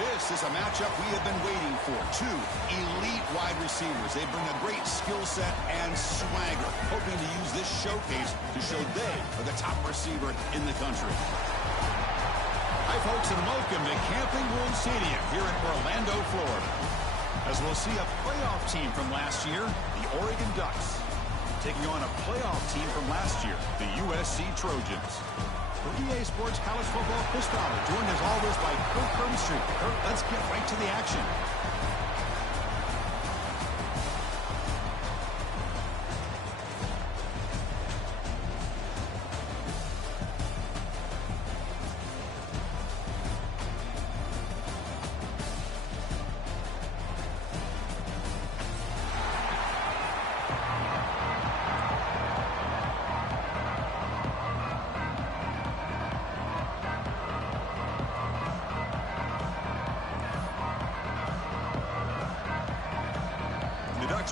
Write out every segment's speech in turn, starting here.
This is a matchup we have been waiting for. Two elite wide receivers. They bring a great skill set and swagger, hoping to use this showcase to show they are the top receiver in the country. Hi, folks, and welcome to Camping World Stadium here in Orlando, Florida. As we'll see a playoff team from last year, the Oregon Ducks, taking on a playoff team from last year, the USC Trojans. For EA Sports College Football, Chris Fowler, joined as always by Kirk Hermstreet. Kirk, let's get right to the action.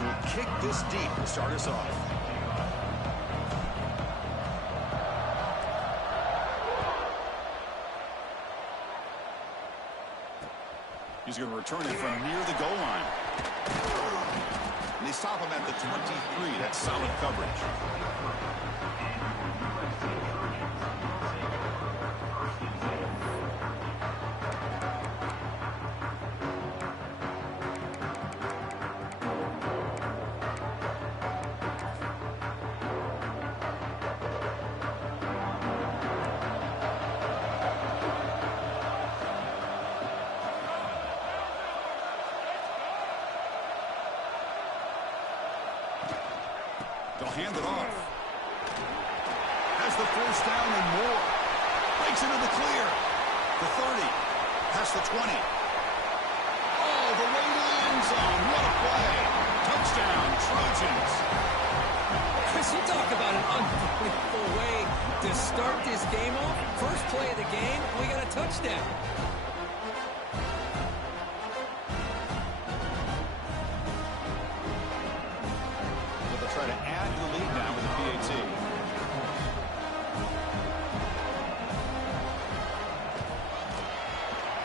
Will kick this deep to start us off. He's going to return it from near the goal line. And they stop him at the 23. That's solid coverage. They'll hand it off. Has the first down and more. Breaks into the clear. The 30. Past the 20. All the way to the end zone. What a play. Touchdown, Trojans. Chris, you talk about an unbelievable way to start this game off. First play of the game, we got a touchdown. Try to add to the lead now with the PAT.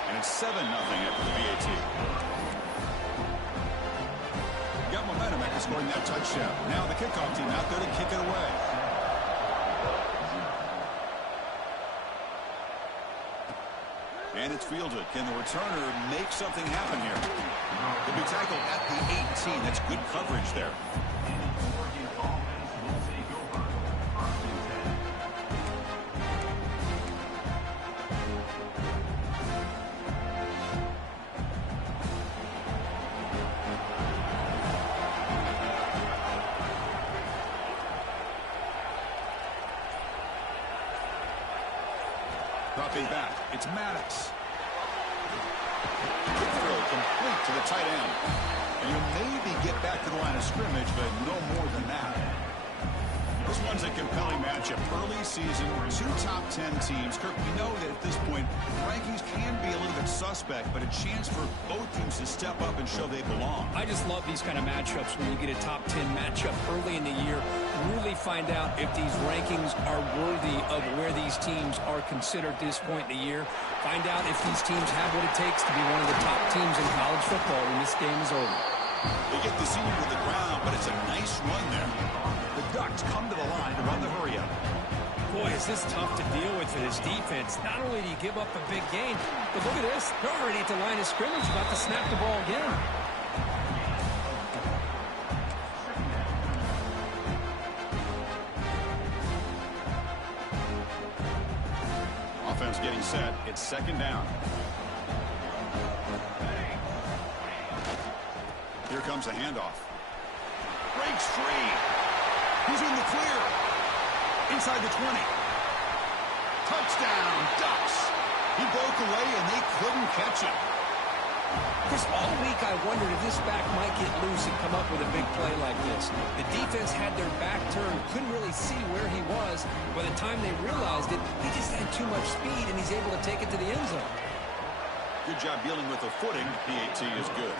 And it's 7-0 after the PAT. Got momentum after scoring that touchdown. Now the kickoff team out there to kick it away. And it's fielded. Can the returner make something happen here? Could be tackled at the 18. That's good coverage there. Dropping back, it's Maddox. Quick throw complete to the tight end. And you'll maybe get back to the line of scrimmage, but no more than that. This one's a compelling matchup. Early season, two top 10 teams. Kirk, we know that at this point, rankings can be a little bit suspect, but a chance for both teams to step up and show they belong. I just love these kind of matchups when you get a top 10 matchup early in the year. Really find out if these rankings are worthy of where these teams are considered at this point in the year. Find out if these teams have what it takes to be one of the top teams in college football when this game is over. They get the senior to the ground, but it's a nice run there. The Ducks come to the line to run the hurry-up. Boy, is this tough to deal with for this defense. Not only do you give up a big gain, but look at this. They're already at the line of scrimmage, about to snap the ball again. Offense getting set. It's second down. Here comes a handoff. Breaks free. He's in the clear. Inside the 20. Touchdown, Ducks. He broke away and they couldn't catch him. Chris, all week I wondered if this back might get loose and come up with a big play like this. The defense had their back turned, couldn't really see where he was. By the time they realized it, he just had too much speed and he's able to take it to the end zone. Good job dealing with the footing. PAT is good.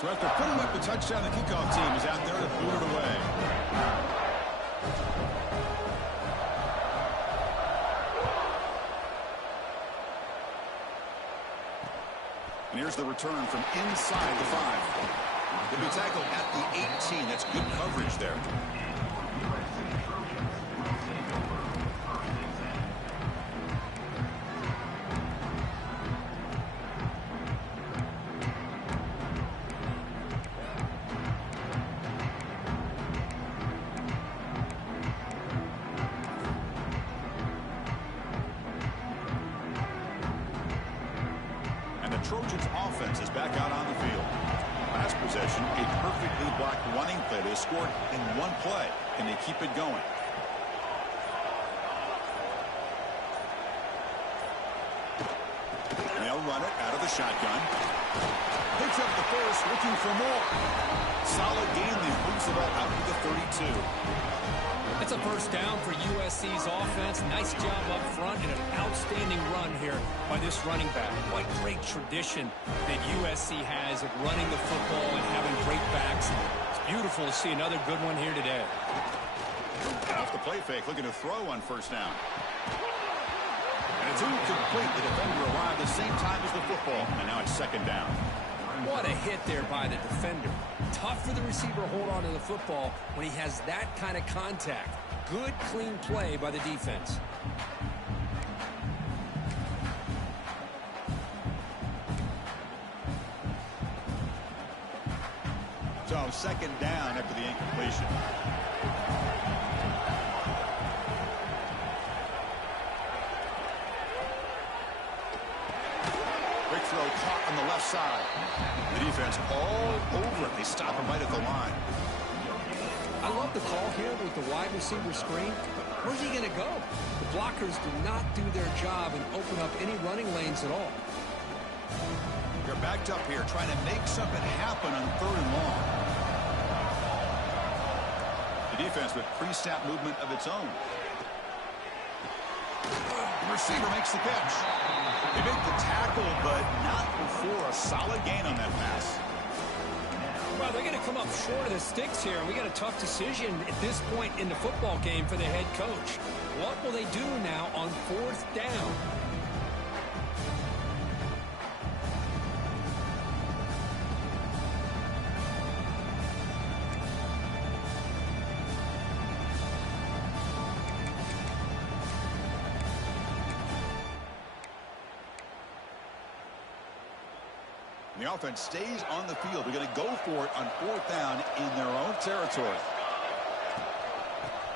So after putting up the touchdown, the kickoff team is out there to boot it away. And here's the return from inside the 5. They'll be tackled at the 18. That's good coverage there. Trojans offense is back out on the field. Last possession, a perfectly blocked running play. They scored in one play. Can they keep it going? They'll run it out of the shotgun. Picks up the first, looking for more. Solid gain. They brings the ball out to the 32. That's a first down for USC's offense. Nice job up front and an outstanding run here by this running back. What great tradition that USC has of running the football and having great backs. It's beautiful to see another good one here today. Off the play fake, looking to throw on first down. And it's incomplete. The defender arrived the same time as the football, and now it's second down. What a hit there by the defender. Tough for the receiver to hold on to the football when he has that kind of contact. Good, clean play by the defense. So second down after the incompletion. Quick throw caught on the left side. The defense all over it. They stop him right at the line. I love the call here with the wide receiver screen. Where's he going to go? The blockers do not do their job and open up any running lanes at all. They're backed up here trying to make something happen on 3rd and long. The defense with pre-snap movement of its own. The receiver makes the catch. They make the tackle, but not before a solid gain on that pass. Well, they're going to come up short of the sticks here. We got a tough decision at this point in the football game for the head coach. What will they do now on 4th down? The offense stays on the field. They're going to go for it on 4th down in their own territory.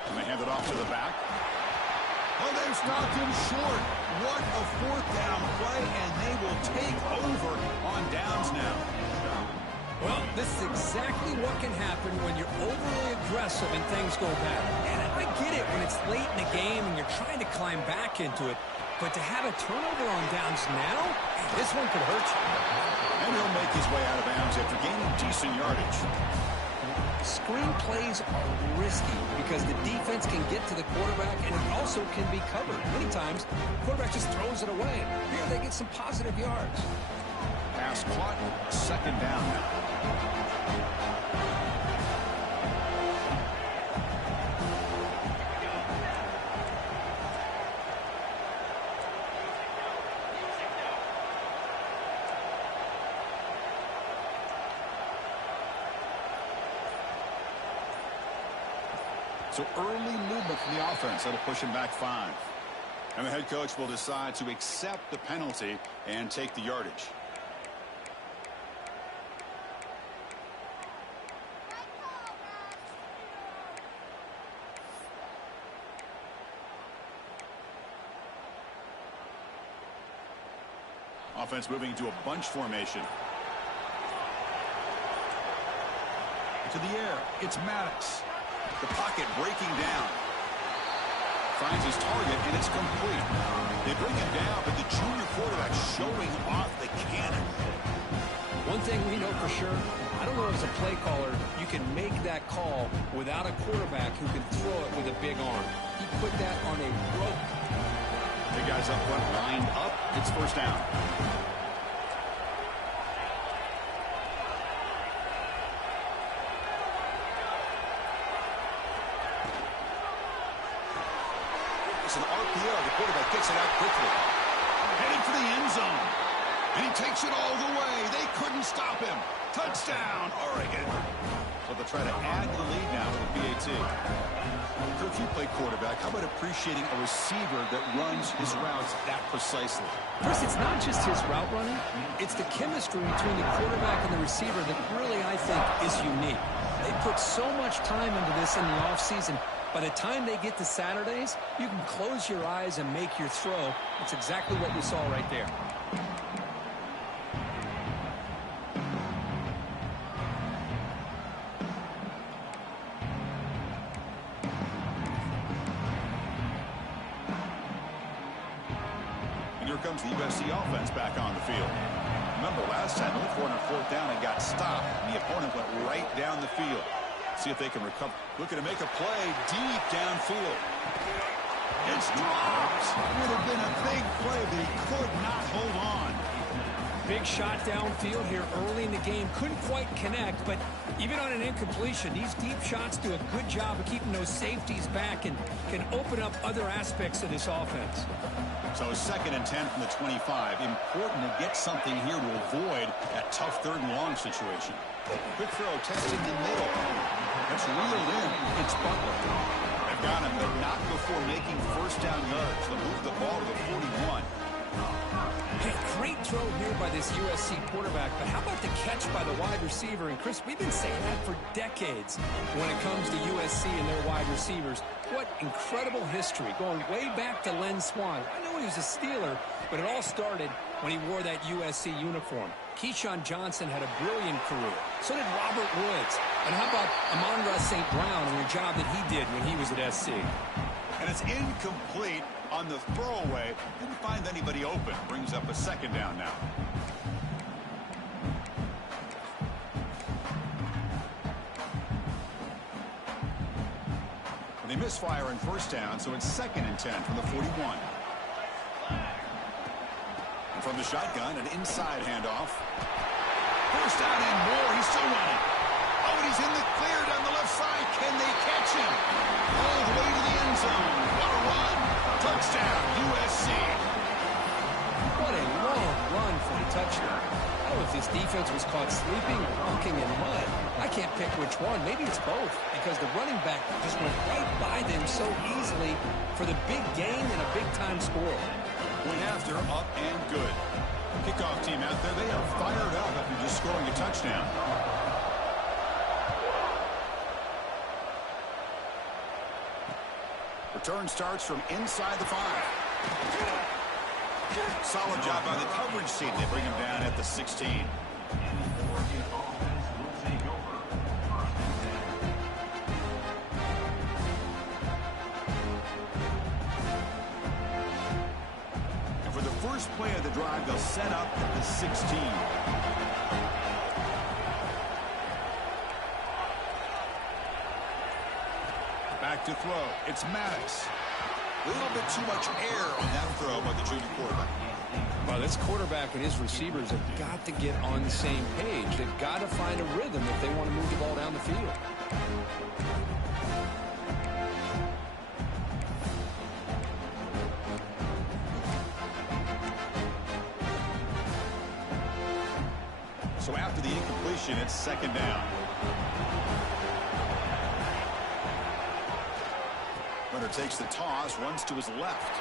And they hand it off to the back. Oh, they've stopped him short. What a 4th down play, and they will take over on downs now. Well, this is exactly what can happen when you're overly aggressive and things go bad. And I get it when it's late in the game and you're trying to climb back into it. But to have a turnover on downs now, this one could hurt you. And he'll make his way out of bounds after gaining decent yardage. Screen plays are risky because the defense can get to the quarterback and it also can be covered. Many times, the quarterback just throws it away. Here they get some positive yards. Pass caught, second down now. So early movement from the offense. That'll push him back 5. And the head coach will decide to accept the penalty and take the yardage. Offense moving into a bunch formation. To the air, it's Maddox. The pocket breaking down. Finds his target, and it's complete. They bring him down, but the junior quarterback showing off the cannon. One thing we know for sure, I don't know as a play caller, you can make that call without a quarterback who can throw it with a big arm. He put that on a rope. The guys up front lined up. It's first down. It's an RPO. The quarterback gets it out quickly. Heading for the end zone. And he takes it all the way. They couldn't stop him. Touchdown, Oregon. So they'll try to add to the lead now with the BAT. If you play quarterback, how about appreciating a receiver that runs his routes that precisely? Chris, it's not just his route running. It's the chemistry between the quarterback and the receiver that really, I think, is unique. They put so much time into this in the offseason. By the time they get to Saturdays, you can close your eyes and make your throw. That's exactly what you saw right there. Here comes the USC offense back on the field. Remember, last time, they went for it on 4th down and got stopped, and the opponent went right down the field. See if they can recover. Looking to make a play deep downfield. It's dropped. Would have been a big play, but he could not hold on. Big shot downfield here early in the game. Couldn't quite connect, but even on an incompletion, these deep shots do a good job of keeping those safeties back and can open up other aspects of this offense. So 2nd and 10 from the 25. Important to get something here to avoid that tough 3rd and long situation. Quick throw, testing the middle. That's reeled in. It's Butler. They've got him, but not before making 1st down yards. They'll move the ball to the 41. Hey, great throw here by this USC quarterback, but how about the catch by the wide receiver? And Chris, we've been saying that for decades when it comes to USC and their wide receivers. What incredible history, going way back to Len Swan. I know he was a Steeler, but it all started when he wore that USC uniform. Keyshawn Johnson had a brilliant career. So did Robert Woods. And how about Amon-Ra St. Brown and the job that he did when he was at SC? And it's incomplete on the throwaway. Didn't find anybody open. Brings up a 2nd down now. They misfire on 1st down, so it's 2nd and 10 from the 41. And from the shotgun, an inside handoff. 1st down and more. He's still running. Oh, and he's in the clear down the left side. Can they catch him? All the way to the end zone. What a run. Touchdown, USC. What a long run for the touchdown. I don't know if this defense was caught sleeping or walking in mud. I can't pick which one. Maybe it's both, because the running back just went right by them so easily for the big gain and a big-time score. Point after, up and good. Kickoff team out there, they are fired up after just scoring a touchdown. Return starts from inside the 5. Solid job by the coverage team. They bring him down at the 16. And for the first play of the drive, they'll set up at the 16. Back to throw. It's Maddox. A little bit too much air on that throw by the junior quarterback. Well, this quarterback and his receivers have got to get on the same page. They've got to find a rhythm if they want to move the ball down the field. So after the incompletion, it's 2nd down. Runner takes the toss, runs to his left.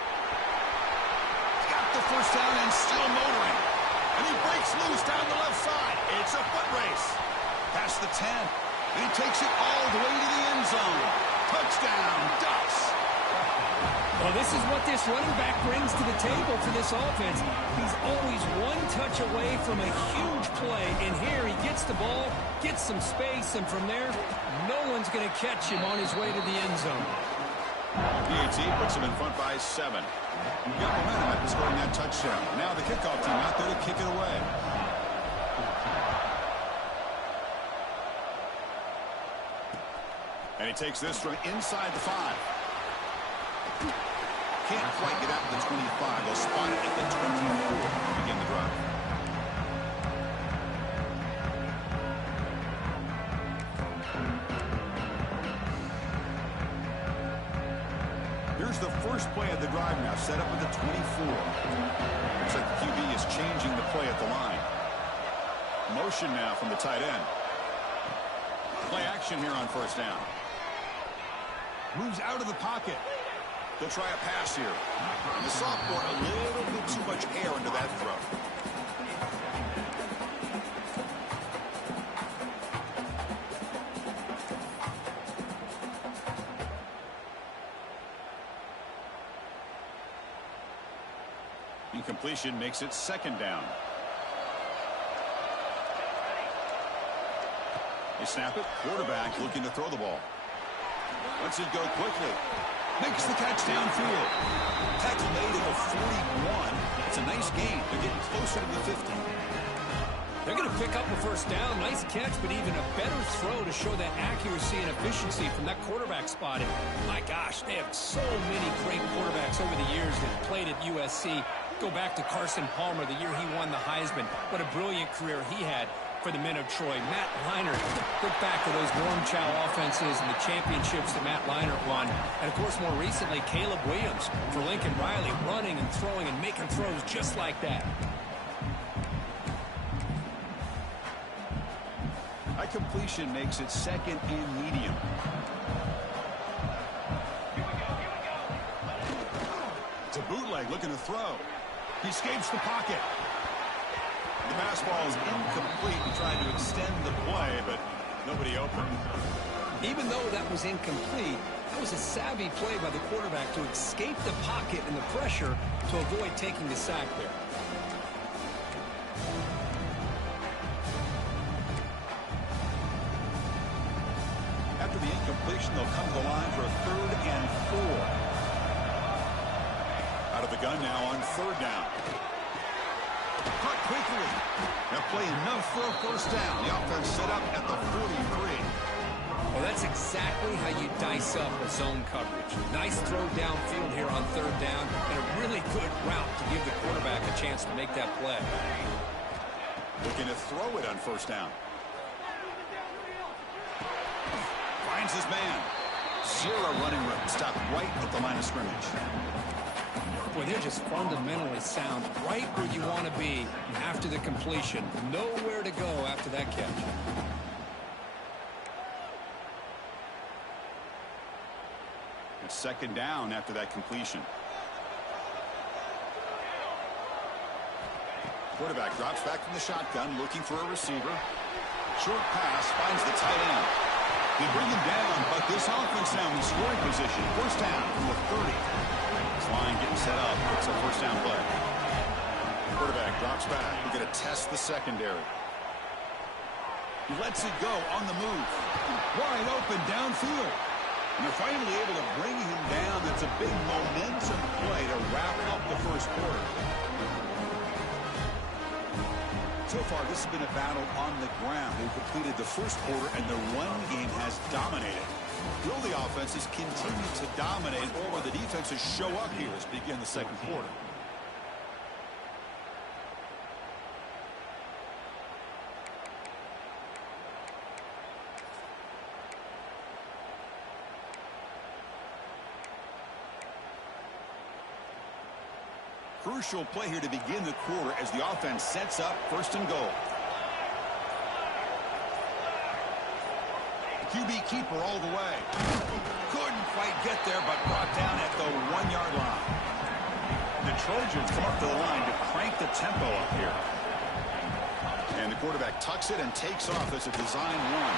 Got the 1st down and still motoring. And he breaks loose down the left side. It's a foot race. Past the 10. And he takes it all the way to the end zone. Touchdown, Ducks. Well, this is what this running back brings to the table for this offense. He's always one touch away from a huge play. And here he gets the ball, gets some space, and from there, no one's going to catch him on his way to the end zone. BAT puts him in front by 7. Got momentum after scoring that touchdown. Now the kickoff team out there to kick it away. And he takes this from inside the 5. Can't quite get out to the 25. They'll spot it at the 24 to begin the drive. Here's Here's the first play of the drive now, set up at the 24. Looks like the QB is changing the play at the line. Motion now from the tight end. Play action here on first down. Moves out of the pocket. They'll try a pass here. And the sophomore, a little bit too much air into that throw. Incompletion makes it second down. They snap it. Quarterback looking to throw the ball. Lets it go quickly. Makes the catch downfield. Tackle made at the 41. It's a nice gain. They're getting closer to the 50. They're going to pick up a first down. Nice catch, but even a better throw to show that accuracy and efficiency from that quarterback spot. And my gosh, they have so many great quarterbacks over the years that played at USC. Go back to Carson Palmer, the year he won the Heisman. What a brilliant career he had for the men of Troy. Matt Leinart, look back to those Norm Chow offenses and the championships that Matt Leinart won. And, of course, more recently, Caleb Williams for Lincoln Riley, running and throwing and making throws just like that. High completion makes it second and medium. It's a bootleg looking to throw. He escapes the pocket. The pass ball is incomplete and trying to extend the play, but nobody open. Even though that was incomplete, that was a savvy play by the quarterback to escape the pocket and the pressure to avoid taking the sack there. After the incompletion, they'll come to the line for a 3rd and 4. Out of the gun now on 3rd down. Caught quickly. They'll play enough for a first down. The offense set up at the 43. Well, that's exactly how you dice up a zone coverage. Nice throw downfield here on 3rd down, and a really good route to give the quarterback a chance to make that play. Looking to throw it on 1st down. Finds his man. Zero running room. Stopped right at the line of scrimmage. Boy, they're just fundamentally sound, right where you want to be after the completion. Nowhere to go after that catch. It's 2nd down after that completion. Quarterback drops back from the shotgun, looking for a receiver. Short pass, finds the tight end. They bring him down, but this offense now in scoring position. First down from the 30. This line getting set up. It's a first down play. Quarterback drops back. We're going to test the secondary. He lets it go on the move. Wide open downfield. And they're finally able to bring him down. That's a big momentum play to wrap up the first quarter. So far, this has been a battle on the ground. They've completed the first quarter, and the run game has dominated. Will the offenses continue to dominate, or will the defenses show up here as we begin the second quarter? Crucial play here to begin the quarter as the offense sets up 1st and goal. QB keeper all the way. Couldn't quite get there, but brought down at the 1-yard line. The Trojans come up to the line to crank the tempo up here. And the quarterback tucks it and takes off as a design run.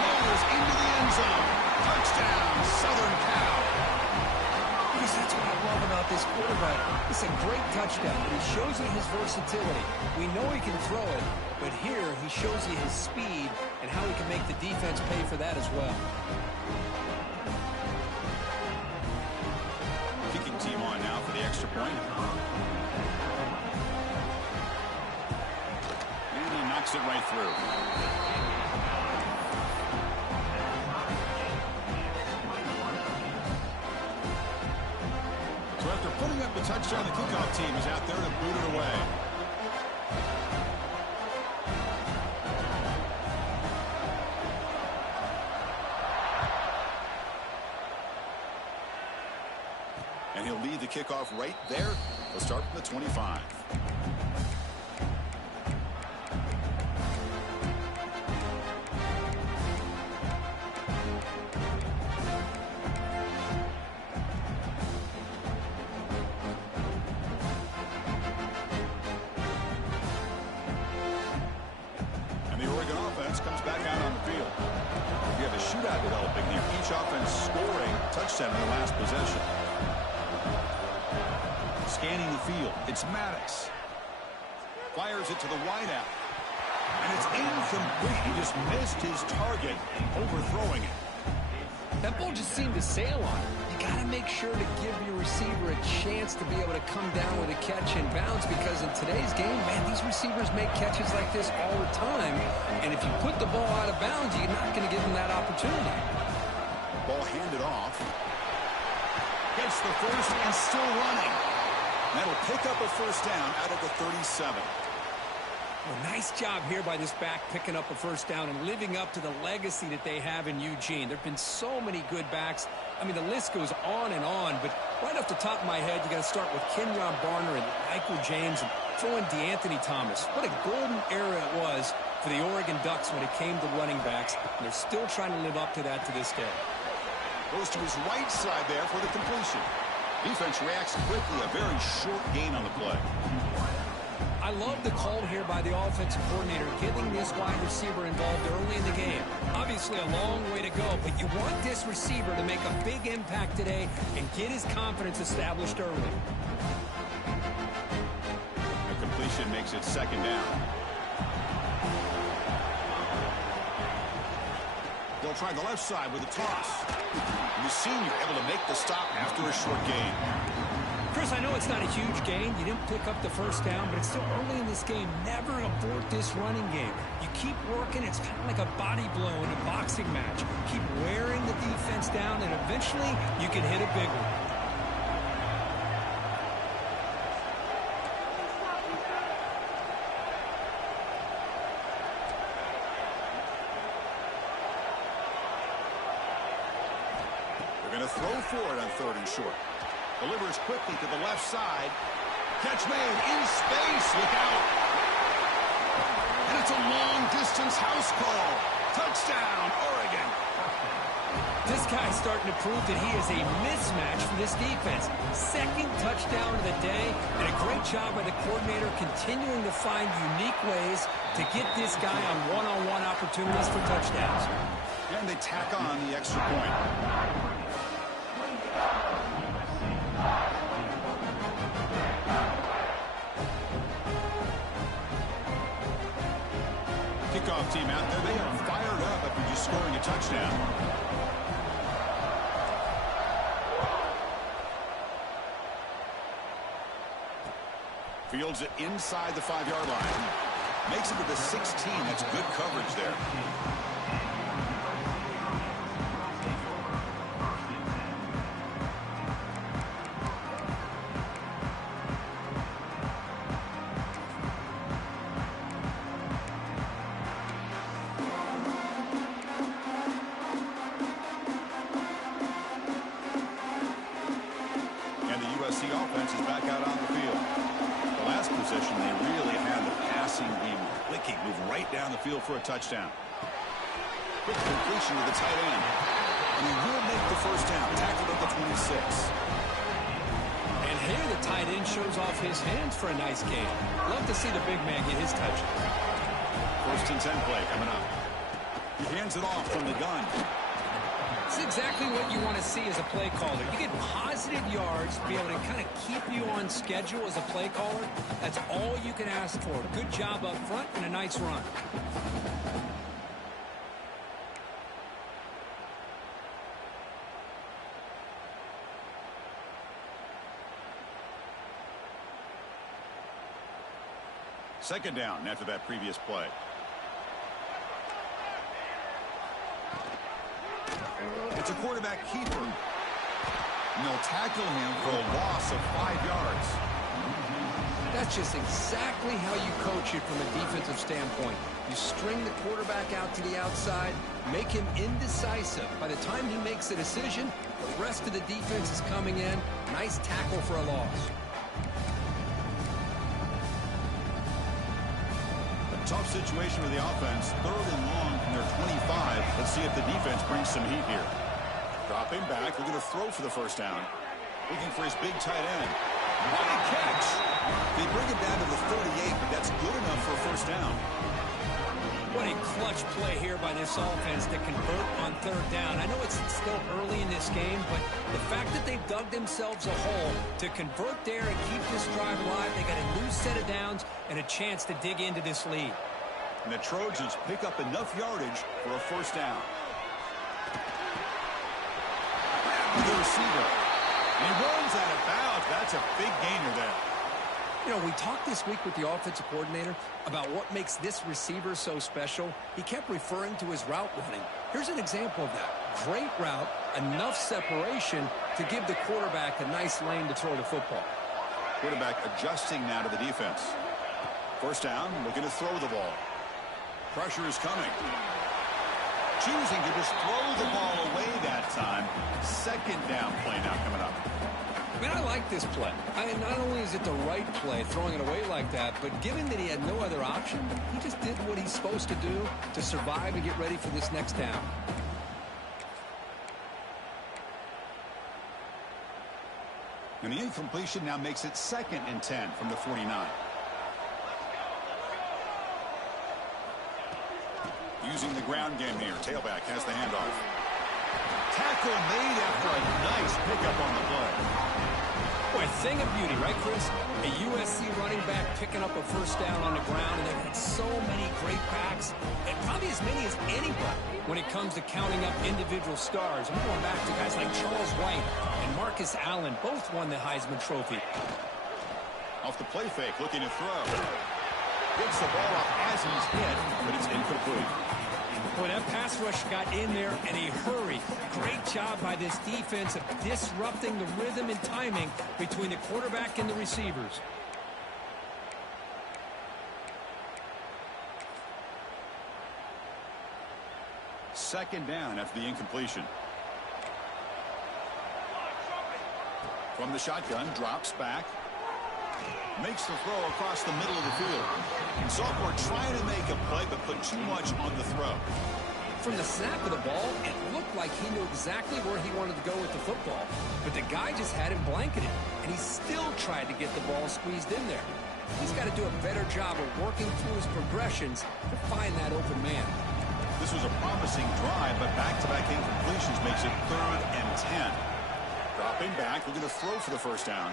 Rolls into the end zone. Touchdown, Southern Cal. That's what I love about this quarterback. It's a great touchdown, but he shows you his versatility. We know he can throw it, but here he shows you his speed and how he can make the defense pay for that as well. Kicking team on now for the extra point. And he knocks it right through. So after putting up the touchdown, the kickoff team is out there to boot it away. he'll lead the kickoff right there. He'll start from the 25. Comes back out on the field. We have a shootout developing here. Each offense scoring a touchdown in the last possession. Scanning the field. It's Maddox. Fires it to the wideout. And it's incomplete. He just missed his target, overthrowing it. That ball just seemed to sail on it. You got to make sure to give your receiver a chance to be able to come down with a catch and bounce, because in today's game, man, these receivers make catches like this all the time. And if you put the ball out of bounds, you're not going to give them that opportunity. Ball handed off. Gets the first and still running. That'll pick up a first down out of the 37. Well, nice job here by this back picking up a first down and living up to the legacy that they have in Eugene. There have been so many good backs. I mean, the list goes on and on, but right off the top of my head, you got to start with Kenyon Barner and Michael James and throw in DeAnthony Thomas. What a golden era it was for the Oregon Ducks when it came to running backs, and they're still trying to live up to that to this day. Goes to his right side there for the completion. Defense reacts quickly, a very short gain on the play. I love the call here by the offensive coordinator, getting this wide receiver involved early in the game. Obviously a long way to go, but you want this receiver to make a big impact today and get his confidence established early. The completion makes it second down. They'll try the left side with a toss. And the senior able to make the stop after a short gain. Chris, I know it's not a huge gain. You didn't pick up the first down, but it's still early in this game. Never abort this running game. You keep working. It's kind of like a body blow in a boxing match. Keep wearing the defense down, and eventually you can hit a big one. They're going to throw for it on 3rd and short. Delivers quickly to the left side. Catch made in space. Look out. And it's a long-distance house call. Touchdown, Oregon. This guy's starting to prove that he is a mismatch for this defense. 2nd touchdown of the day, and a great job by the coordinator continuing to find unique ways to get this guy on one-on-one opportunities for touchdowns. And they tack on the extra point. Kickoff team out there. They are fired up after just scoring a touchdown. Fields it inside the 5-yard line. Makes it to the 16. That's good coverage there. The offense is back out on the field. The last possession, they really had the passing game clicking, move right down the field for a touchdown. Quick completion to the tight end. And he will make the first down, tackled at the 26. And here the tight end shows off his hands for a nice gain. Love to see the big man get his touch. 1st and 10 play coming up. He hands it off from the gun. It's exactly what you want to see as a play caller. You get positive yards, be able to kind of keep you on schedule as a play caller. That's all you can ask for. Good job up front and a nice run. Second down after that previous play. It's a quarterback keeper. And they'll tackle him for a loss of 5 yards. That's just exactly how you coach it from a defensive standpoint. You string the quarterback out to the outside, make him indecisive. By the time he makes a decision, the rest of the defense is coming in. Nice tackle for a loss. A tough situation for the offense. 3rd and long from their 25. Let's see if the defense brings some heat here. Dropping back, looking to throw for the first down. Looking for his big tight end. What a catch! They bring it down to the 38, but that's good enough for a first down. What a clutch play here by this offense to convert on 3rd down. I know it's still early in this game, but the fact that they've dug themselves a hole to convert there and keep this drive alive, they got a new set of downs and a chance to dig into this lead. And the Trojans pick up enough yardage for a first down. The receiver. And he runs out of bounds. That's a big gainer there. You know, we talked this week with the offensive coordinator about what makes this receiver so special. He kept referring to his route running. Here's an example of that. Great route, enough separation to give the quarterback a nice lane to throw the football. Quarterback adjusting now to the defense. First down, looking to throw the ball. Pressure is coming. Choosing to just throw the ball away that time. 2nd down play now coming up. Man, I like this play. Not only is it the right play, throwing it away like that, but given that he had no other option, he just did what he's supposed to do to survive and get ready for this next down. And the incompletion now makes it 2nd and 10 from the 49. Using the ground game here. Tailback has the handoff. Tackle made after a nice pickup on the play. Boy, thing of beauty, right, Chris? A USC running back picking up a first down on the ground, and they've had so many great backs, and probably as many as anybody when it comes to counting up individual stars. I'm going back to guys like Charles White and Marcus Allen. Both won the Heisman Trophy. Off the play fake, looking to throw. Gets the ball off as he's hit, but it's incomplete. Boy, that pass rush got in there in a hurry. Great job by this defense of disrupting the rhythm and timing between the quarterback and the receivers. Second down after the incompletion. From the shotgun, drops back. Makes the throw across the middle of the field. And sophomore trying to make a play, but put too much on the throw. From the snap of the ball, it looked like he knew exactly where he wanted to go with the football. But the guy just had him blanketed, and he still tried to get the ball squeezed in there. He's got to do a better job of working through his progressions to find that open man. This was a promising drive, but back-to-back incompletions makes it 3rd and 10. Dropping back, looking to throw for the first down.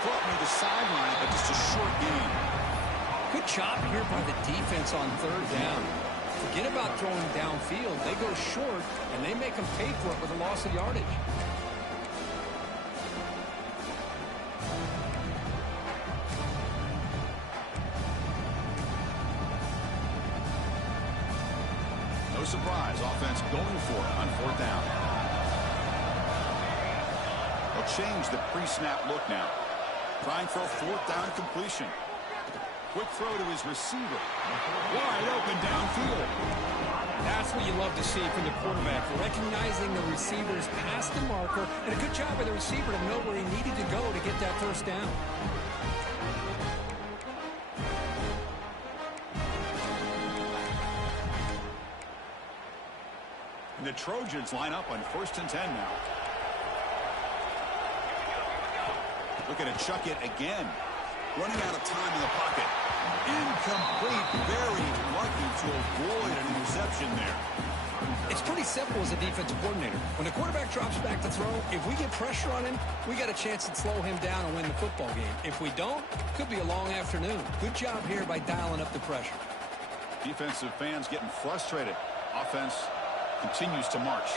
Caught near the sideline, but just a short gain. Good job here by the defense on 3rd down. Forget about throwing downfield. They go short, and they make them pay for it with a loss of yardage. No surprise, offense going for it on 4th down. They'll change the pre-snap look now. Trying for a 4th down completion. Quick throw to his receiver. Wide open downfield. That's what you love to see from the quarterback. Recognizing the receiver's past the marker, and a good job by the receiver to know where he needed to go to get that first down. And the Trojans line up on 1st and 10 now. Looking to chuck it again. Running out of time in the pocket. Incomplete. Very lucky to avoid an interception there. It's pretty simple as a defensive coordinator. When the quarterback drops back to throw, if we get pressure on him, we got a chance to slow him down and win the football game. If we don't, it could be a long afternoon. Good job here by dialing up the pressure. Defensive fans getting frustrated. Offense continues to march.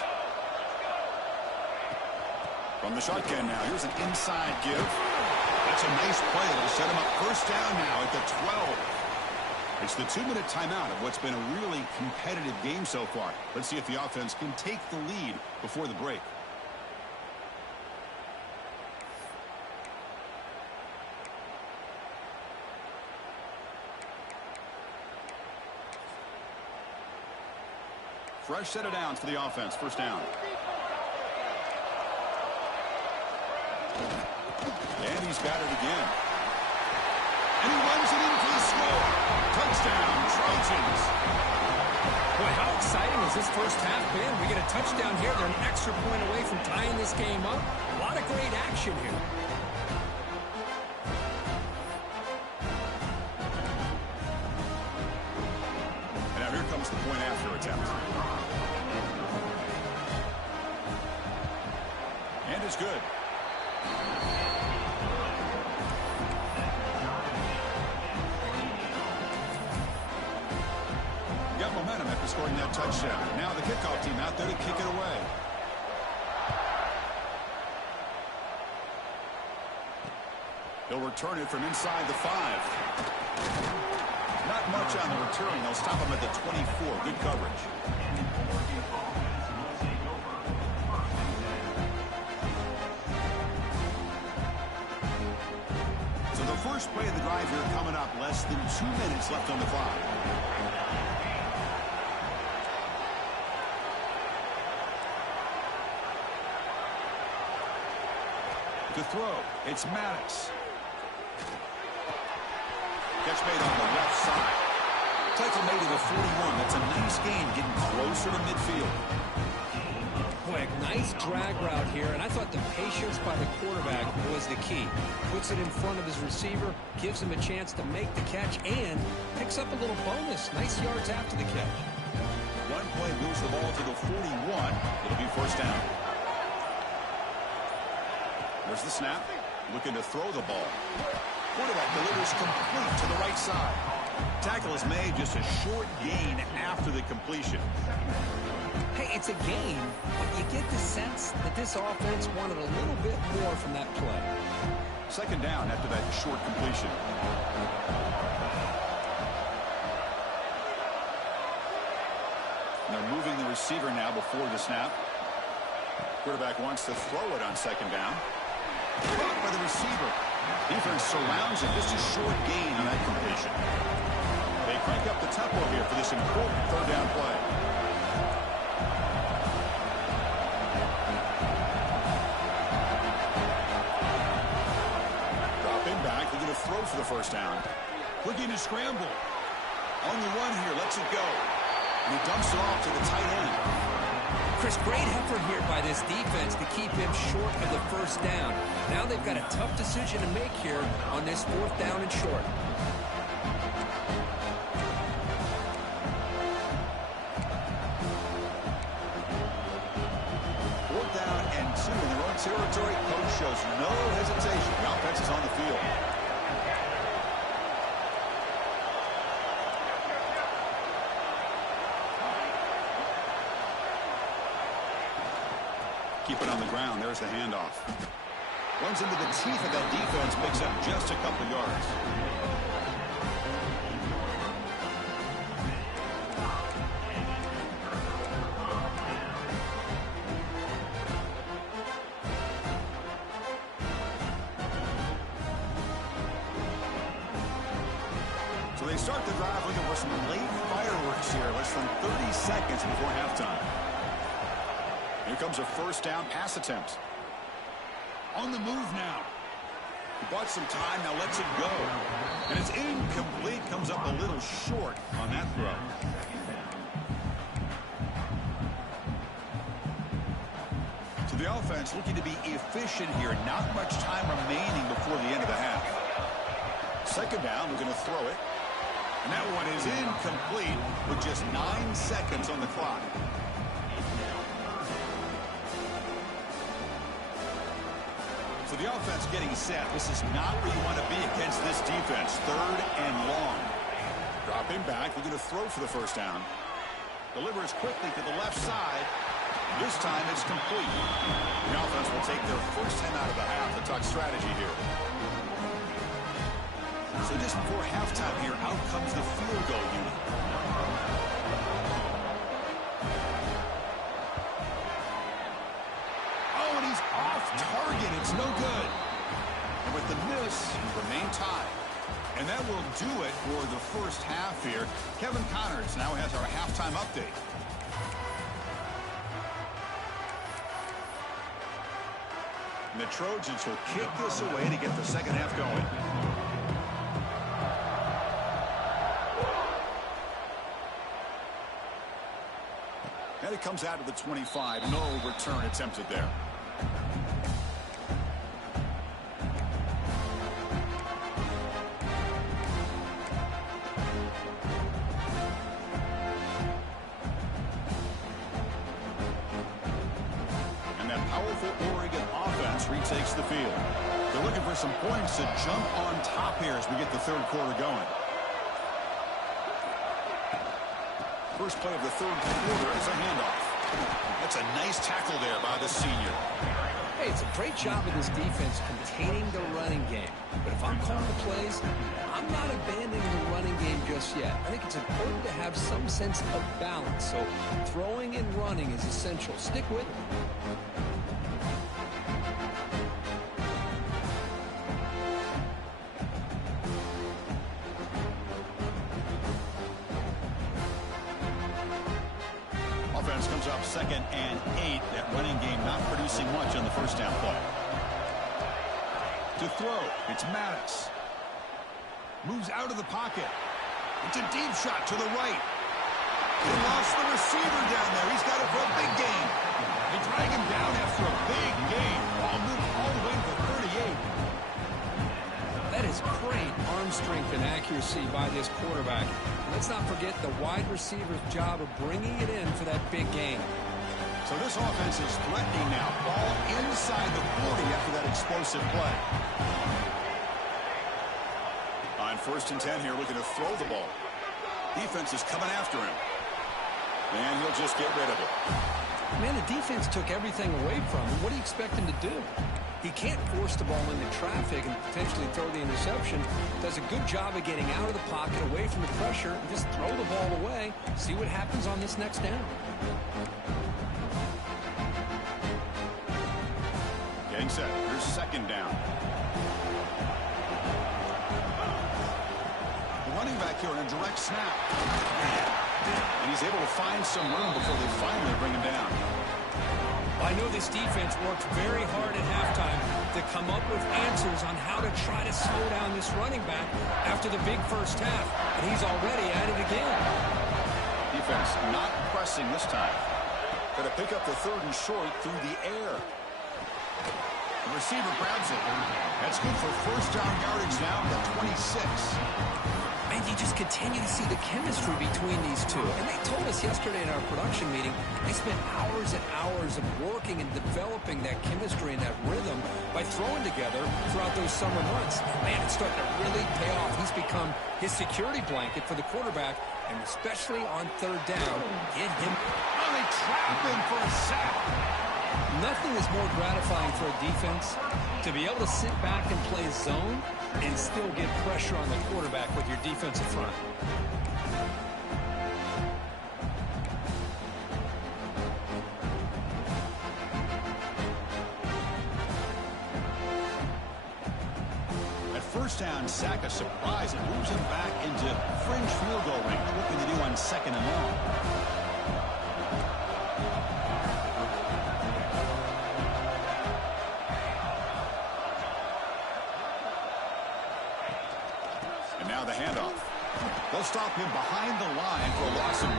From the shotgun now, here's an inside give. That's a nice play. It'll set him up first down now at the 12. It's the 2-minute timeout of what's been a really competitive game so far. Let's see if the offense can take the lead before the break. Fresh set of downs for the offense. First down. And he's got it again. And he runs it in for the score. Touchdown, Trojans. Boy, how exciting has this first half been? We get a touchdown here. They're an extra point away from tying this game up. A lot of great action here. And now here comes the point after attempt. And it's good. Got momentum after scoring that touchdown. Now the kickoff team out there to kick it away. They'll return it from inside the 5. Not much on the return. They'll stop him at the 24. Good coverage. So the first play of the drive here coming up. Less than 2 minutes left on the clock. To throw, it's Maddox. Catch made on the left side. Tackle made to the 41. That's a nice gain, getting closer to midfield. Boy, a nice drag route here, and I thought the patience by the quarterback was the key. Puts it in front of his receiver, gives him a chance to make the catch, and picks up a little bonus. Nice yards after the catch. One play moves the ball to the 41. It'll be first down. There's the snap. Looking to throw the ball. Quarterback delivers complete to the right side. Tackle is made, just a short gain after the completion. Hey, it's a game, but you get the sense that this offense wanted a little bit more from that play. Second down after that short completion. They're moving the receiver now before the snap. Quarterback wants to throw it on second down. Blocked by the receiver. Defense surrounds him. Just a short gain on that completion. They crank up the tempo here for this important third down play. Dropping back. They're going to throw for the first down. Looking to scramble. On the run here. Lets it go. And he dumps it off to the tight end. Chris, great effort here by this defense to keep him short of the first down. Now they've got a tough decision to make here on this fourth down and short. Fourth down and 2 in their own territory. Coach shows no hesitation. The offense is on the field. Keep it on the ground. There's the handoff. Runs into the teeth of that defense. Picks up just a couple yards. So they start the drive looking for some late fireworks here. Less than 30 seconds before halftime. Here comes a first down pass attempt. On the move now. He bought some time, now lets it go. And it's incomplete, comes up a little short on that throw. So the offense looking to be efficient here. Not much time remaining before the end of the half. Second down, we're going to throw it. And that one is incomplete with just 9 seconds on the clock. So the offense getting set. This is not where you want to be against this defense. Third and long. Dropping back. We're going to throw for the first down. Delivers quickly to the left side. This time it's complete. The offense will take their first 10 out of the half. To talk strategy here. So just before halftime here, out comes the field goal unit. Target, it's no good. And with the miss, remain tied. And that will do it for the first half here. Kevin Connors now has our halftime update. And the Trojans will kick this away to get the second half going. And it comes out to the 25. No return attempted there. Retakes the field. They're looking for some points to jump on top here as we get the third quarter going. First play of the third quarter is a handoff. That's a nice tackle there by the senior. Hey, it's a great job of this defense containing the running game. But if I'm calling the plays, I'm not abandoning the running game just yet. I think it's important to have some sense of balance. So throwing and running is essential. Stick with it. Comes up 2nd and 8. That running game not producing much on the first down play. To throw, it's Maddox. Moves out of the pocket. It's a deep shot to the right. They lost the receiver down there. He's got it for a big gain. They drag him down after a big gain. Ball moved all the way to the 38. That is great arm strength and accuracy by this quarterback. Let's not forget the wide receiver's job of bringing it in for that big gain. So this offense is threatening now. Ball inside the 40 after that explosive play. On 1st and 10 here, looking to throw the ball. Defense is coming after him. And he'll just get rid of it. Man, the defense took everything away from him. What do you expect him to do? He can't force the ball into traffic and potentially throw the interception. Does a good job of getting out of the pocket, away from the pressure, and just throw the ball away. See what happens on this next down. Getting set. Here's 2nd down. The running back here in a direct snap. And he's able to find some room before they finally bring him down. I know this defense worked very hard at halftime to come up with answers on how to try to slow down this running back after the big first half, and he's already at it again. Defense not pressing this time. Going to pick up the 3rd and short through the air. The receiver grabs it. That's good for first down yardage now at 26. And you just continue to see the chemistry between these two. And they told us yesterday in our production meeting, they spent hours and hours of working and developing that chemistry and that rhythm by throwing together throughout those summer months. And man, it's starting to really pay off. He's become his security blanket for the quarterback, and especially on 3rd down, get him. Oh, they trap him for a sack. Nothing is more gratifying for a defense to be able to sit back and play zone and still get pressure on the quarterback with your defensive front. At first down, sack a surprise. It moves him back into fringe field goal range. Looking to do on 2nd and long. Now the handoff. They'll stop him behind the line for a loss of 1.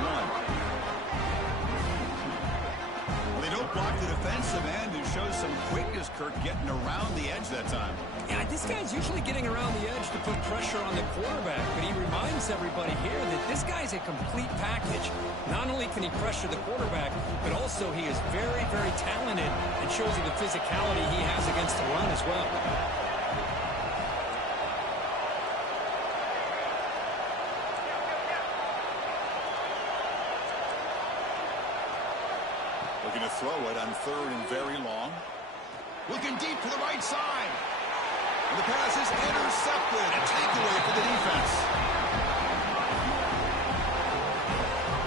Well, they don't block the defensive end, who shows some quickness, Kirk, getting around the edge that time. Yeah, this guy's usually getting around the edge to put pressure on the quarterback, but he reminds everybody here that this guy's a complete package. Not only can he pressure the quarterback, but also he is very, very talented and shows you the physicality he has against the run as well. Looking to throw it on 3rd and very long. Looking deep to the right side. And the pass is intercepted. A takeaway for the defense.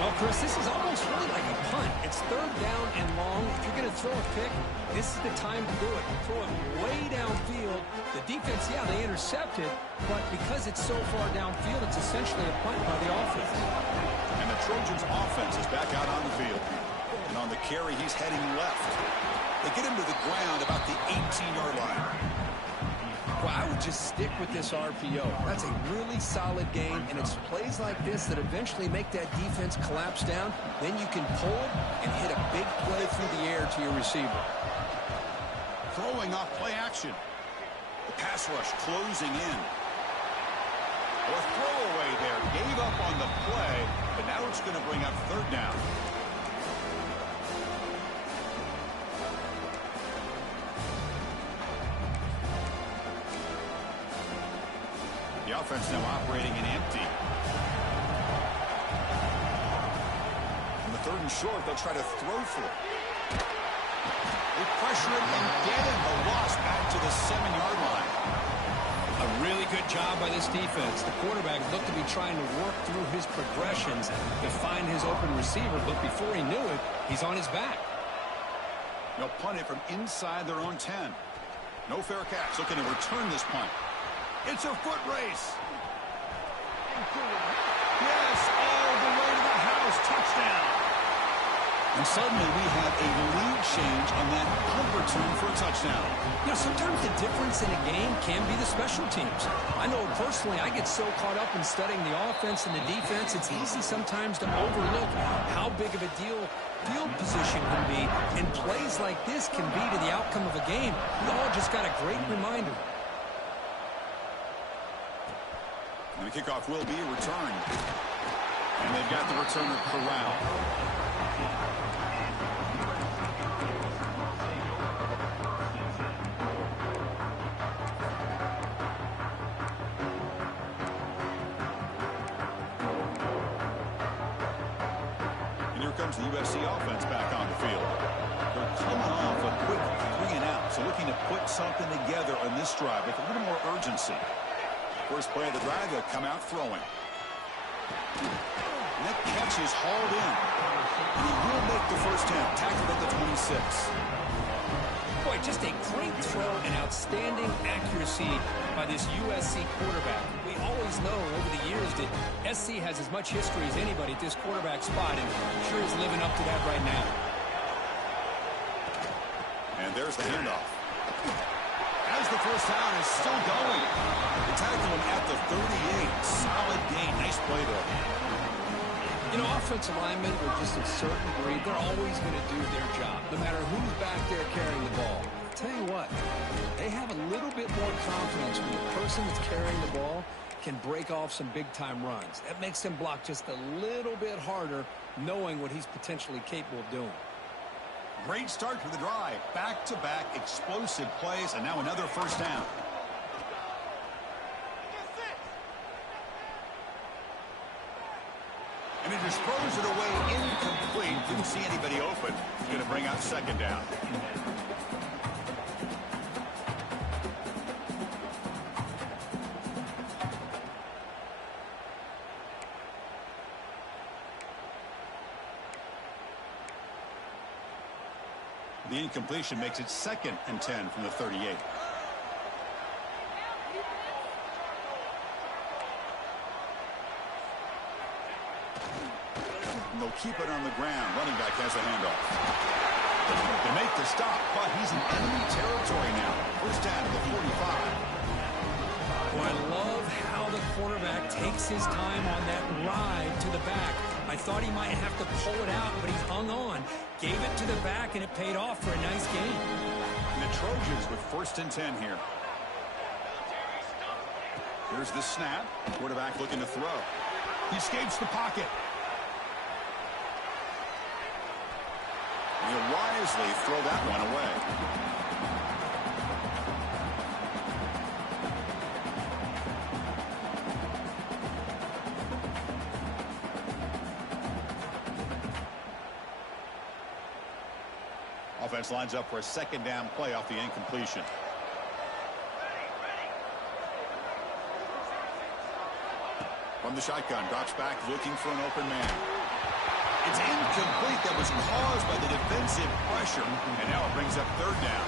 Well, Chris, this is almost really like a punt. It's 3rd down and long. If you're going to throw a pick, this is the time to do it. Throw it way downfield. The defense, yeah, they intercepted, but because it's so far downfield, it's essentially a punt by the offense. And the Trojans' offense is back out on the field. And on the carry, he's heading left. They get him to the ground about the 18-yard line. Well, I would just stick with this RPO. That's a really solid game, and it's plays like this that eventually make that defense collapse down. Then you can pull and hit a big play through the air to your receiver. Throwing off play action. The pass rush closing in. A throwaway there. Gave up on the play, but now it's going to bring up third down. The offense now operating in empty. On the third and short, they'll try to throw for it. They pressure him and get him. A loss back to the 7-yard line. A really good job by this defense. The quarterback looked to be trying to work through his progressions to find his open receiver, but before he knew it, he's on his back. They'll punt it from inside their own 10. No fair catch. Looking to return this punt. It's a foot race. Yes, all the way to the house. Touchdown. And suddenly we have a lead change on that punt return for a touchdown. You know, sometimes the difference in a game can be the special teams. I know personally I get so caught up in studying the offense and the defense, it's easy sometimes to overlook how big of a deal field position can be, and plays like this can be to the outcome of a game. We all just got a great reminder. And the kickoff will be returned. And they've got the returner corralled. And here comes the USC offense back on the field. They're coming off a quick 3-and-out, so looking to put something together on this drive with a little more urgency. First play of the drive, they'll come out throwing. And that catch is hauled in. And he will make the first down, tackled at the 26. Boy, just a great throw and outstanding accuracy by this USC quarterback. We always know over the years that SC has as much history as anybody at this quarterback spot, and sure is living up to that right now. And there's the handoff. As the first down is still going. They tackle him at the 38. Solid gain. Nice play there. You know, offensive linemen are just a certain breed. They're always going to do their job, no matter who's back there carrying the ball. I'll tell you what, they have a little bit more confidence when the person that's carrying the ball can break off some big-time runs. That makes them block just a little bit harder, knowing what he's potentially capable of doing. Great start for the drive. Back-to-back explosive plays, and now another first down. And he just throws it away incomplete. Didn't see anybody open. He's going to bring out second down. The incompletion makes it 2nd and 10 from the 38. And they'll keep it on the ground. Running back has a handoff. They make the stop, but he's in enemy territory now. First down to the 45. Well, I love how the quarterback takes his time on that ride to the back. I thought he might have to pull it out, but he hung on, gave it to the back, and it paid off for a nice gain. And the Trojans with 1st and 10 here. Here's the snap. Quarterback looking to throw. He escapes the pocket. And he'll wisely throw that one away. Offense lines up for a 2nd down play off the incompletion. From the shotgun, drops back looking for an open man. It's incomplete. That was caused by the defensive pressure, and now it brings up 3rd down.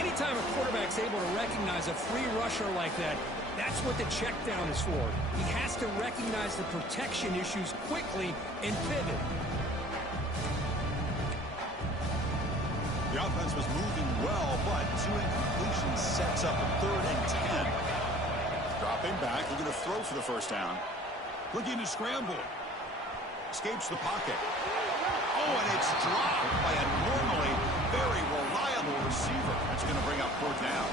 Anytime a quarterback's able to recognize a free rusher like that, that's what the check down is for. He has to recognize the protection issues quickly and pivot. The offense was moving well, but two incompletions sets up a 3rd and 10. Dropping back, looking to throw for the first down. Looking to scramble. Escapes the pocket. Oh, and it's dropped by a normally very reliable receiver. That's going to bring up 4th down.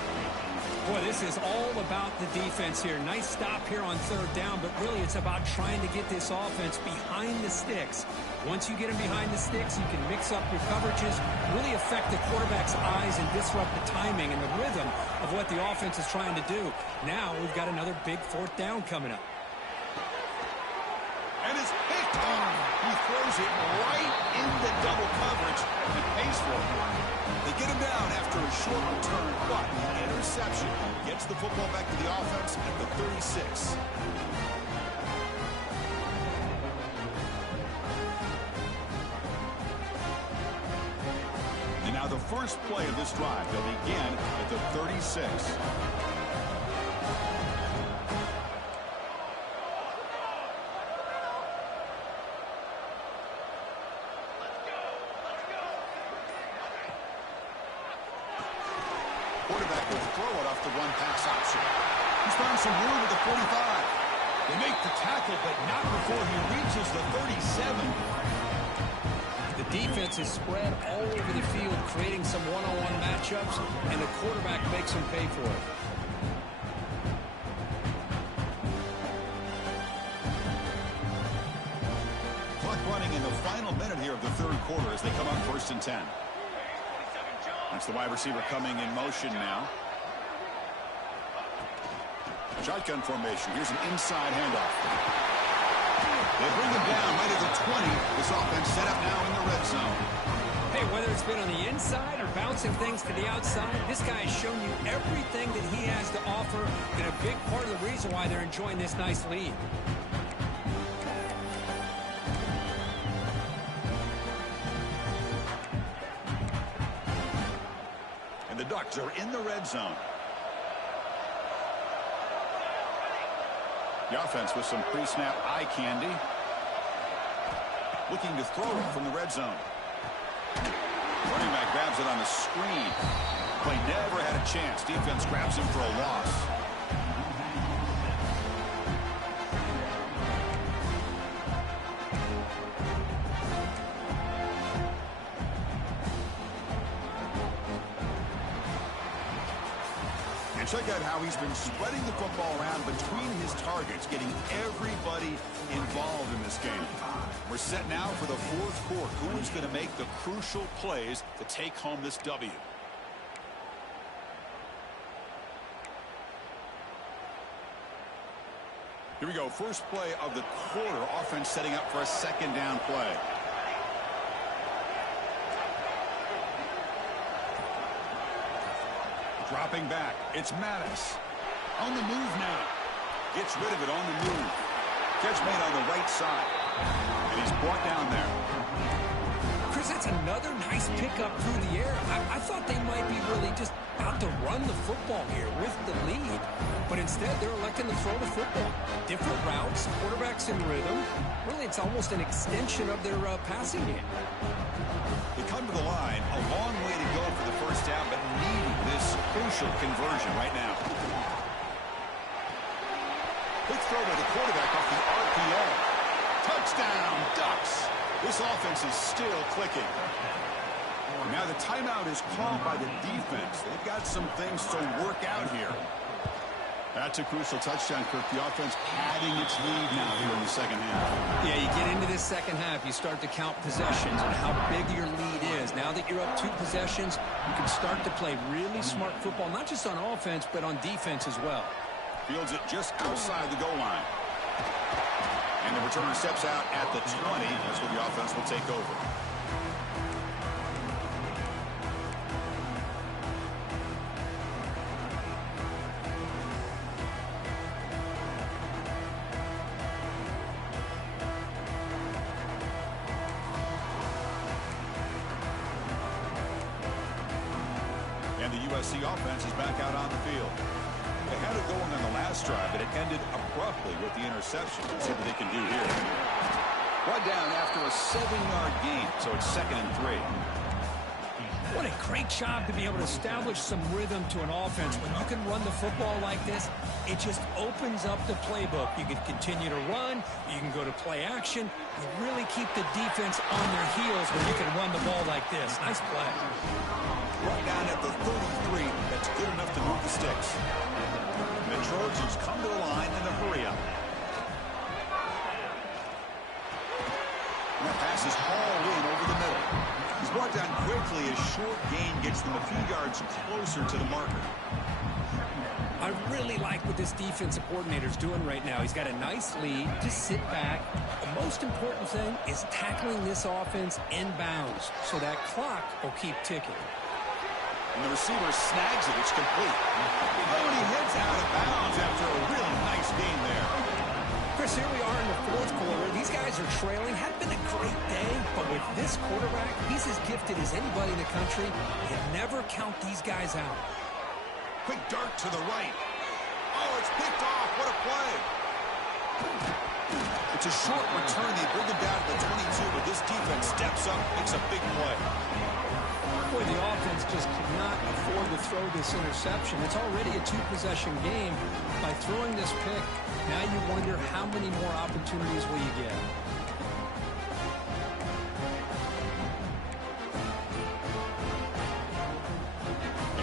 Boy, this is all about the defense here. Nice stop here on 3rd down, but really it's about trying to get this offense behind the sticks. Once you get them behind the sticks, you can mix up your coverages, really affect the quarterback's eyes and disrupt the timing and the rhythm of what the offense is trying to do. Now we've got another big 4th down coming up. And it's picked off. He throws it right into double coverage and pays for it. They get him down after a short return, but the interception gets the football back to the offense at the 36. And now the first play of this drive, they'll begin at the 36. Quarterback will throw it off the one-pass option. He's found some room at the 45. They make the tackle, but not before he reaches the 37. The defense is spread all over the field, creating some one-on-one matchups, and the quarterback makes them pay for it. Clock running in the final minute here of the 3rd quarter as they come up 1st and 10. That's the wide receiver coming in motion now. Shotgun formation. Here's an inside handoff. They bring him down right at the 20. This offense set up now in the red zone. Hey, whether it's been on the inside or bouncing things to the outside, this guy has shown you everything that he has to offer, and a big part of the reason why they're enjoying this nice lead. The Ducks are in the red zone. The offense with some pre-snap eye candy. Looking to throw it from the red zone. Running back grabs it on the screen. Play never had a chance. Defense grabs him for a loss. And check out how he's been spreading the football around between his targets, getting everybody involved in this game. We're set now for the 4th quarter. Who is going to make the crucial plays to take home this W? Here we go. First play of the quarter. Offense setting up for a 2nd down play. Dropping back. It's Mattis. On the move now. Gets rid of it on the move. Catch made on the right side. And he's brought down there. Chris, that's another nice pickup through the air. I thought they might be really just out to run the football here with the lead. But instead, they're electing to throw the football. Different routes, quarterbacks in rhythm. Really, it's almost an extension of their passing game. They come to the line. A long way to go for the first down, but needing this crucial conversion right now. Quick throw by the quarterback off the RPO. Touchdown, Ducks. This offense is still clicking. Now the timeout is called by the defense. They've got some things to work out here. That's a crucial touchdown, Kirk. The offense padding its lead now here in the second half. Yeah, you get into this second half, you start to count possessions and how big your lead is. Now that you're up 2 possessions, you can start to play really smart football, not just on offense, but on defense as well. Fields it just outside the goal line. And the returner steps out at the 20. That's where the offense will take over. And the USC offense is back out on the field. They had it going on the last drive, but it ended abruptly with the interception. Let's see what they can do here. Brought down after a 7-yard gain, so it's 2nd and 3. What a great job to be able to establish some rhythm to an offense. When you can run the football like this, it just opens up the playbook. You can continue to run. You can go to play action. You really keep the defense on their heels when you can run the ball like this. Nice play. Right down at the 33, that's good enough to move the sticks. The Trojans come to the line in a hurry-up. And that pass is hauled in over the middle. He's brought down quickly. A short gain gets them a few yards closer to the marker. I really like what this defensive coordinator's doing right now. He's got a nice lead. Just sit back. The most important thing is tackling this offense in bounds so that clock will keep ticking. And the receiver snags it. It's complete. Oh, and he heads out of bounds after a really nice gain there. Chris, here we are in the fourth quarter. These guys are trailing. Hadn't been a great day, but with this quarterback, he's as gifted as anybody in the country. You never count these guys out. Quick dart to the right. Oh, it's picked off. What a play. It's a short return. They bring him down to the 22, but this defense steps up, makes a big play. Boy, the offense just cannot afford to throw this interception. It's already a two-possession game. By throwing this pick, now you wonder how many more opportunities will you get.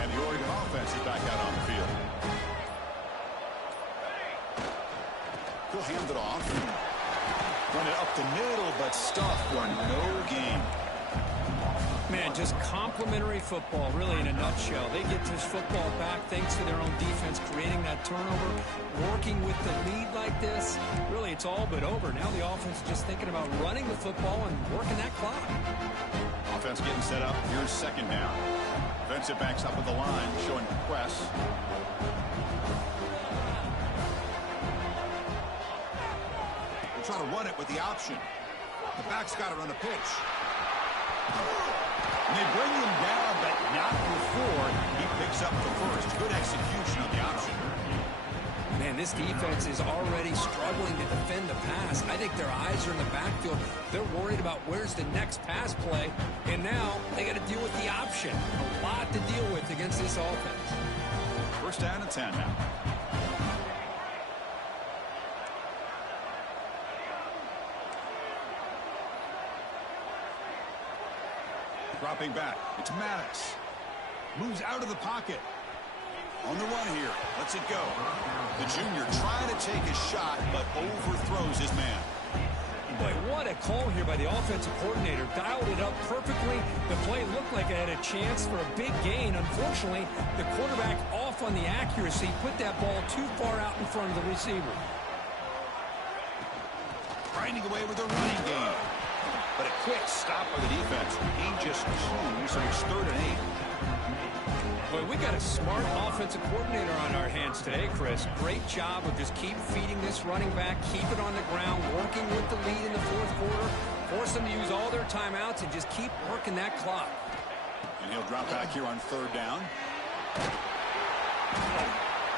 And the Oregon offense is back out on the field. He'll hand it off. Run it up the middle, but stuffed for no gain. Man, just complimentary football, really, in a nutshell. They get this football back thanks to their own defense, creating that turnover, working with the lead like this. Really, it's all but over. Now the offense is just thinking about running the football and working that clock. Offense getting set up. Here's second down. Defensive backs up at the line, showing press. They're trying to run it with the option. The back's got to run a pitch. And they bring him down, but not before he picks up the first. Good execution on the option. Man, this defense is already struggling to defend the pass. I think their eyes are in the backfield. They're worried about where's the next pass play. And now they got to deal with the option. A lot to deal with against this offense. First down and 10 now. Dropping back. It's Maddox. Moves out of the pocket. On the run here. Lets it go. The junior trying to take a shot, but overthrows his man. Boy, what a call here by the offensive coordinator. Dialed it up perfectly. The play looked like it had a chance for a big gain. Unfortunately, the quarterback off on the accuracy, put that ball too far out in front of the receiver. Grinding away with a running game. But a quick stop by the defense. He just chews, so it's 3rd and 8. Boy, we got a smart offensive coordinator on our hands today, Chris. Great job of just keep feeding this running back, keep it on the ground, working with the lead in the fourth quarter, force them to use all their timeouts, and just keep working that clock. And he'll drop back here on 3rd down.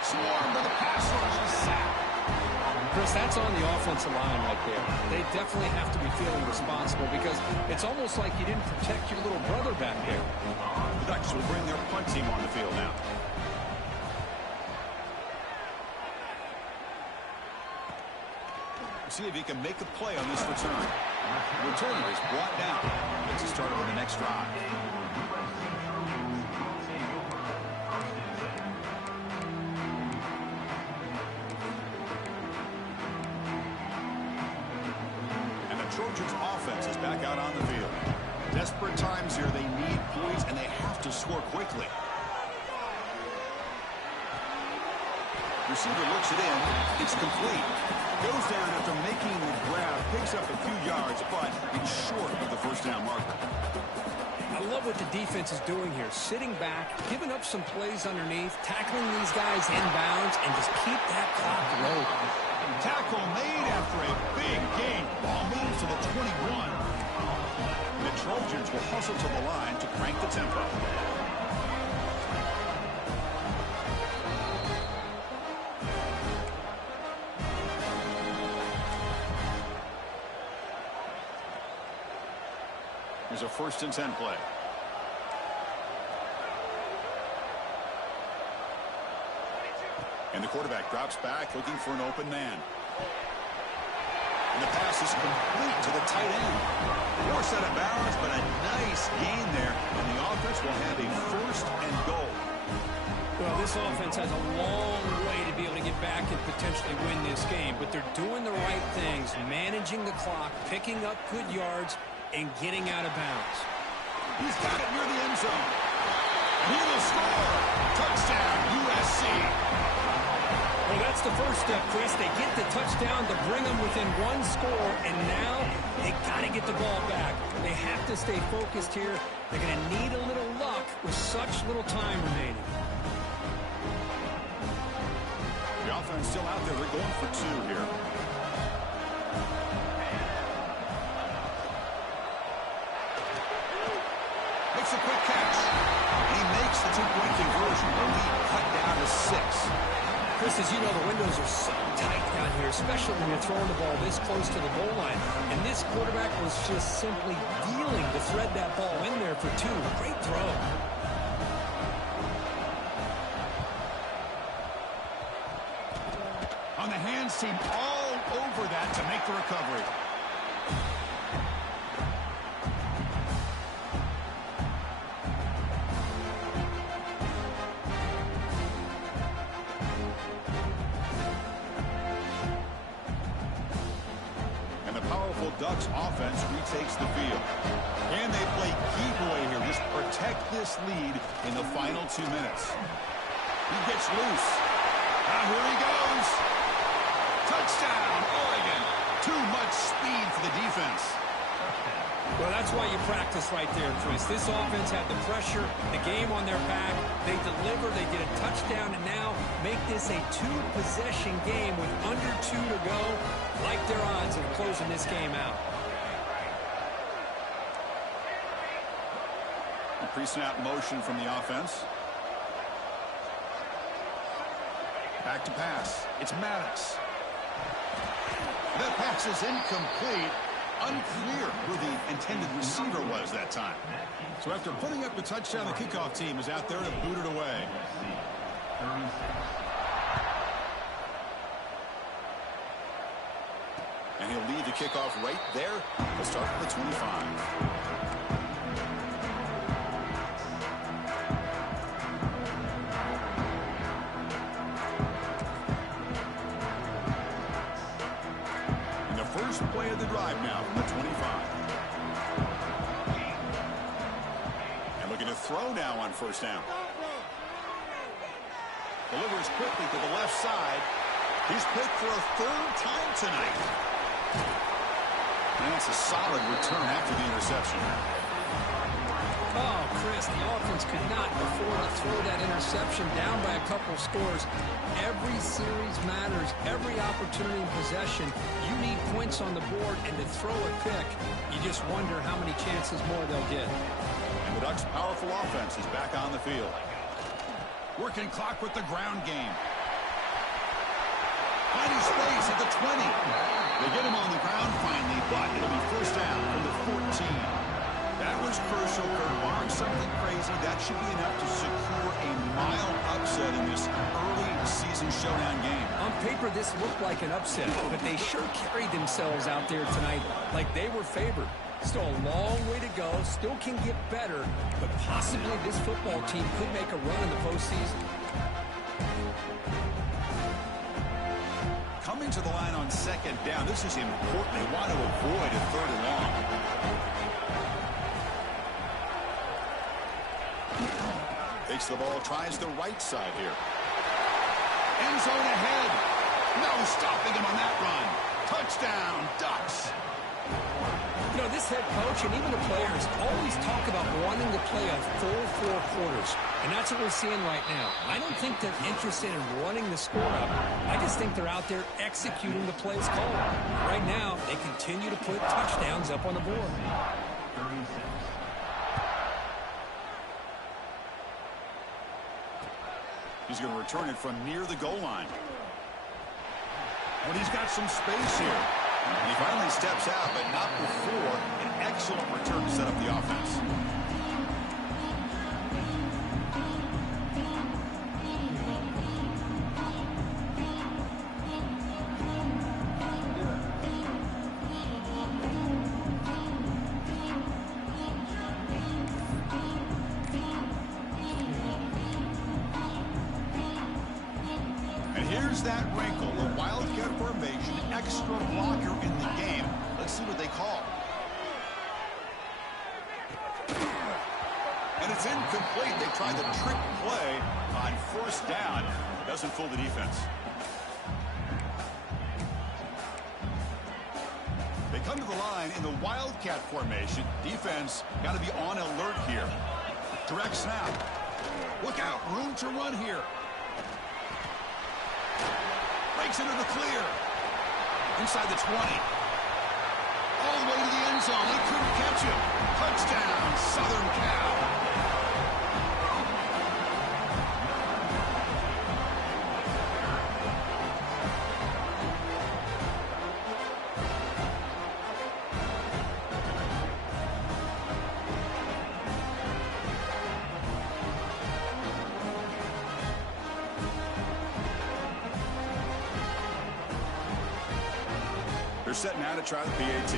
Swarmed by the pass rush and sacked. Chris, that's on the offensive line right there. They definitely have to be feeling responsible because it's almost like you didn't protect your little brother back there. The Ducks will bring their punt team on the field now. See if he can make a play on this return. The returner is brought down. Gets us started on the next drive. Trojans offense is back out on the field. Desperate times here. They need points, and they have to score quickly. Receiver looks it in. It's complete. Goes down after making the grab. Picks up a few yards, but it's short of the first down marker. I love what the defense is doing here. Sitting back, giving up some plays underneath, tackling these guys inbounds, and just keep that clock rolling. Tackle made after a big gain. Ball moves to the 21. The Trojans will hustle to the line to crank the tempo. Here's a 1st and 10 play. And the quarterback drops back, looking for an open man. And the pass is complete to the tight end. Forced out of bounds, but a nice gain there. And the offense will have a first and goal. Well, this offense has a long way to be able to get back and potentially win this game. But they're doing the right things, managing the clock, picking up good yards, and getting out of bounds. He's got it near the end zone. And he will score. Touchdown, USC. Well, that's the first step, Chris. They get the touchdown to bring them within one score, and now they got to get the ball back. They have to stay focused here. They're going to need a little luck with such little time remaining. The offense still out there. They're going for two here. Makes a quick catch. And he makes the two-point conversion. The lead cut down to 6. Chris, as you know, the windows are so tight down here, especially when you're throwing the ball this close to the goal line. And this quarterback was just simply dealing to thread that ball in there for two. Great throw. On the hands team, all over that to make the recovery. Ducks offense retakes the field. And they play keep away here. Just protect this lead in the final 2 minutes. He gets loose. Now here he goes. Touchdown, Oregon. Too much speed for the defense. Well, that's why you practice right there, Chris. This offense had the pressure, the game on their back. They deliver, they get a touchdown, and now make this a two-possession game with under 2 to go. Like their odds of closing this game out. A pre-snap motion from the offense. Back to pass. It's Maddox. That pass is incomplete. Unclear who the intended receiver was that time. So after putting up the touchdown, the kickoff team is out there to boot it away. And he'll lead the kickoff right there. He'll start at the 25. And the first play of the drive now from the 25. And looking to throw now on first down. Delivers quickly to the left side. He's picked for a third time tonight. And that's a solid return after the interception. Oh, Chris, the offense could not afford to throw that interception down by a couple scores. Every series matters. Every opportunity in possession. You need points on the board, and to throw a pick, you just wonder how many chances more they'll get. And the Ducks' powerful offense is back on the field. Working clock with the ground game. Finding space at the 20. They get him on the ground finally, but it'll be first down from the 14. That was crucial. Barring something crazy, that should be enough to secure a mild upset in this early season showdown game. On paper, this looked like an upset, but they sure carried themselves out there tonight like they were favored. Still a long way to go, still can get better, but possibly this football team could make a run in the postseason. Coming to the line on second down, this is important. They want to avoid a third and long. Takes the ball, tries the right side here. End zone ahead. No stopping him on that run. Touchdown, Ducks. You know, this head coach and even the players always talk about wanting to play a full 4 quarters. And that's what we're seeing right now. I don't think they're interested in running the score up. I just think they're out there executing the plays called. Right now, they continue to put touchdowns up on the board. He's going to return it from near the goal line. But he's got some space here. He finally steps out, but not before an excellent return to set up the offense. There's that wrinkle, the wildcat formation, extra blocker in the game. Let's see what they call. And it's incomplete. They tried the trick play on first down. Doesn't fool the defense. They come to the line in the wildcat formation. Defense got to be on alert here. Direct snap. Look out, room to run here. Breaks into the clear. Inside the 20. All the way to the end zone. They couldn't catch him. Touchdown, Southern Cal. They're setting out to try the PAT.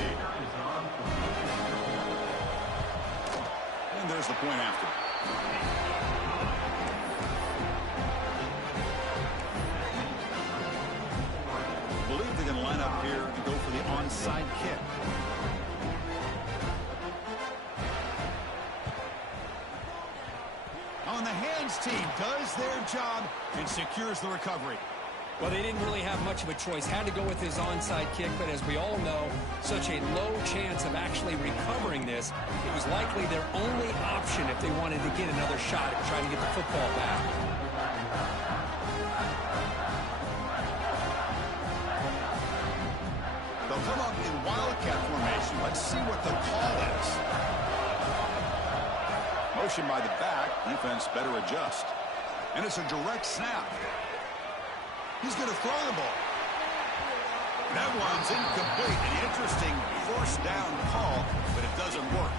And there's the point after. I believe they're going to line up here and go for the onside kick. On the hands team does their job and secures the recovery. Well, they didn't really have much of a choice. Had to go with his onside kick, but as we all know, such a low chance of actually recovering this. It was likely their only option if they wanted to get another shot at trying to get the football back. They'll come up in wildcat formation. Let's see what the call is. Motion by the back. Defense better adjust. And it's a direct snap. He's going to throw the ball. That one's incomplete. An interesting first down call, but it doesn't work.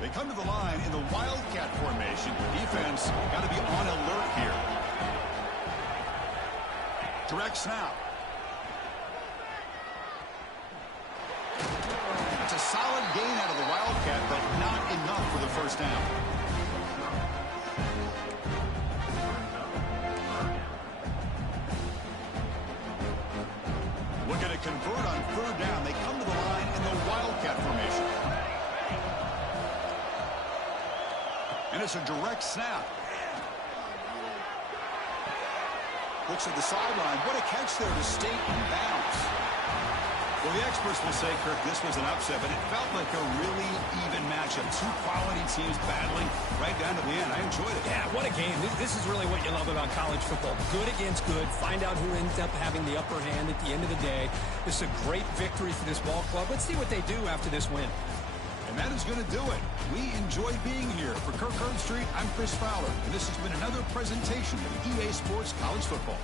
They come to the line in the wildcat formation. Defense got to be on alert here. Direct snap. That's a solid gain out of the wildcat, but not enough for the first down. Looking to convert on third down. They come to the line in the wildcat formation. And it's a direct snap. Looks at the sideline. What a catch there to stay in bounds. Well, the experts will say, Kirk, this was an upset, but it felt like a really even matchup. Two quality teams battling right down to the end. I enjoyed it. Yeah, what a game. This is really what you love about college football. Good against good. Find out who ends up having the upper hand at the end of the day. This is a great victory for this ball club. Let's see what they do after this win. And that is going to do it. We enjoyed being here. For Kirk Herbstreit, I'm Chris Fowler, and this has been another presentation of EA Sports College Football.